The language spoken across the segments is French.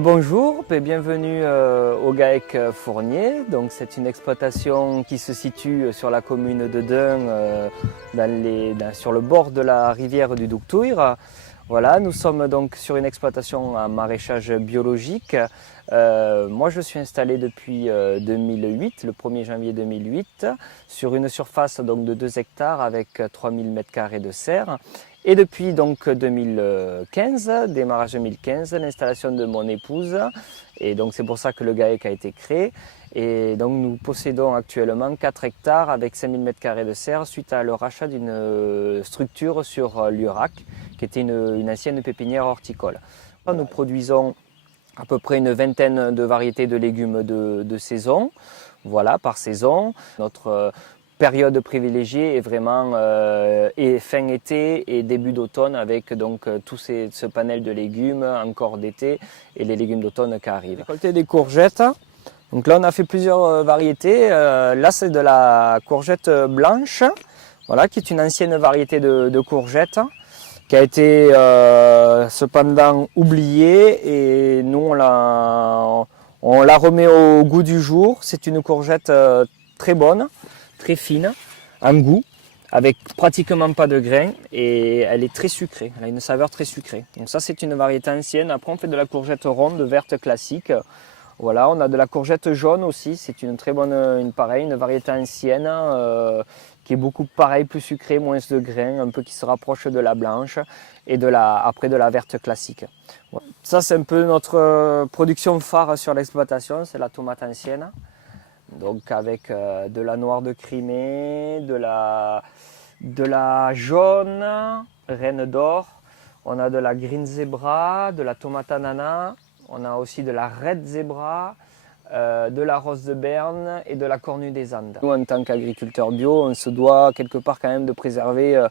Bonjour et bienvenue au GAEC Fournier. Donc c'est une exploitation qui se situe sur la commune de Deun, sur le bord de la rivière du Douctouir. Voilà, nous sommes donc sur une exploitation à maraîchage biologique. Moi je suis installé depuis 2008, le 1er janvier 2008, sur une surface donc, de 2 hectares avec 3000 m² de serre. Et depuis donc 2015, démarrage 2015, l'installation de mon épouse, et donc c'est pour ça que le GAEC a été créé. Et donc nous possédons actuellement 4 hectares avec 5000 m² de serre suite à le rachat d'une structure sur l'Urac, qui était une ancienne pépinière horticole. Nous produisons à peu près une vingtaine de variétés de légumes de saison, voilà, par saison. Notre période privilégiée est vraiment fin été et début d'automne avec donc ce panel de légumes encore d'été et les légumes d'automne qui arrivent. Récolter des courgettes. Donc là on a fait plusieurs variétés. Là c'est de la courgette blanche, voilà, qui est une ancienne variété de courgettes qui a été cependant oubliée et nous on la remet au goût du jour. C'est une courgette très bonne, très fine, en goût, avec pratiquement pas de grains et elle est très sucrée, elle a une saveur très sucrée. Donc ça c'est une variété ancienne. Après on fait de la courgette ronde, verte classique. Voilà, on a de la courgette jaune aussi, c'est une très bonne, une variété ancienne qui est beaucoup pareil, plus sucrée, moins de grains, un peu qui se rapproche de la blanche et après de la verte classique. Voilà. Ça c'est un peu notre production phare sur l'exploitation, c'est la tomate ancienne. Donc avec de la noire de Crimée, de la jaune, reine d'or, on a de la green zebra, de la tomate ananas, on a aussi de la red zebra, de la rose de Berne et de la cornue des Andes. Nous, en tant qu'agriculteurs bio, on se doit quelque part quand même de préserver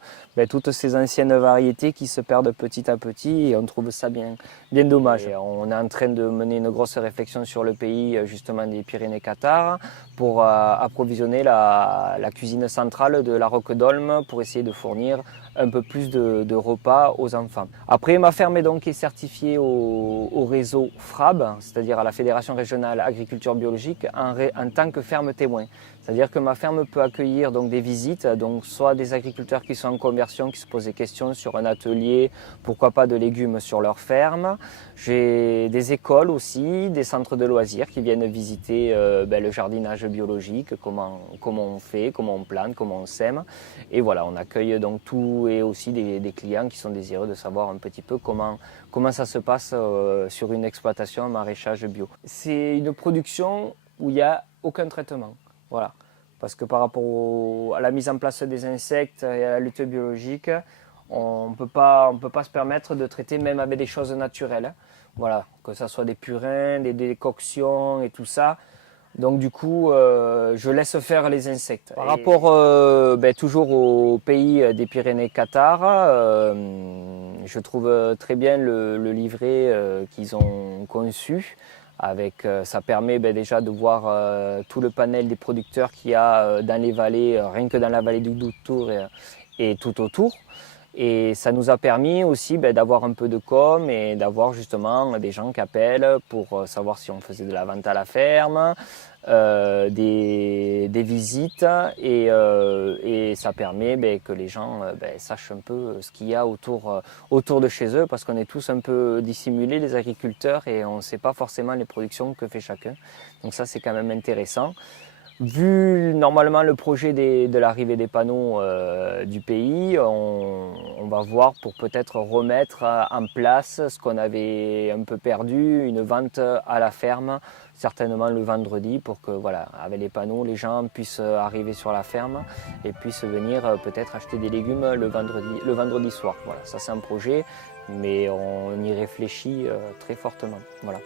toutes ces anciennes variétés qui se perdent petit à petit et on trouve ça bien dommage. Et on est en train de mener une grosse réflexion sur le pays justement des Pyrénées-Cathares pour approvisionner la cuisine centrale de la Roque d'Olme pour essayer de fournir un peu plus de repas aux enfants. Après, ma ferme est certifiée au réseau FRAB, c'est-à-dire à la Fédération Régionale Agriculture Biologique, en tant que ferme témoin. C'est-à-dire que ma ferme peut accueillir donc des visites, donc soit des agriculteurs qui sont en conversion, qui se posent des questions sur un atelier, pourquoi pas de légumes sur leur ferme. J'ai des écoles aussi, des centres de loisirs qui viennent visiter le jardinage biologique, comment on fait, comment on plante, comment on sème. Et voilà, on accueille donc tout et aussi des clients qui sont désireux de savoir un petit peu comment ça se passe sur une exploitation en maraîchage bio. C'est une production où il n'y a aucun traitement. Voilà. Parce que par rapport à la mise en place des insectes et à la lutte biologique, on ne peut pas se permettre de traiter même avec des choses naturelles. Voilà, que ce soit des purins, des décoctions et tout ça. Donc du coup, je laisse faire les insectes. Par rapport toujours au pays des Pyrénées-Cathares, je trouve très bien le livret qu'ils ont conçu. Ça permet déjà de voir tout le panel des producteurs qu'il y a dans les vallées, rien que dans la vallée du Douctouir et tout autour. Et ça nous a permis aussi d'avoir un peu de com et d'avoir justement des gens qui appellent pour savoir si on faisait de la vente à la ferme, des visites et ça permet que les gens sachent un peu ce qu'il y a autour de chez eux parce qu'on est tous un peu dissimulés les agriculteurs et on ne sait pas forcément les productions que fait chacun. Donc ça c'est quand même intéressant. Vu normalement le projet de l'arrivée des panneaux du pays, on va voir pour peut-être remettre en place ce qu'on avait un peu perdu, une vente à la ferme, certainement le vendredi, pour que voilà, avec les panneaux, les gens puissent arriver sur la ferme et puissent venir peut-être acheter des légumes le vendredi soir. Voilà, ça c'est un projet, mais on y réfléchit très fortement. Voilà.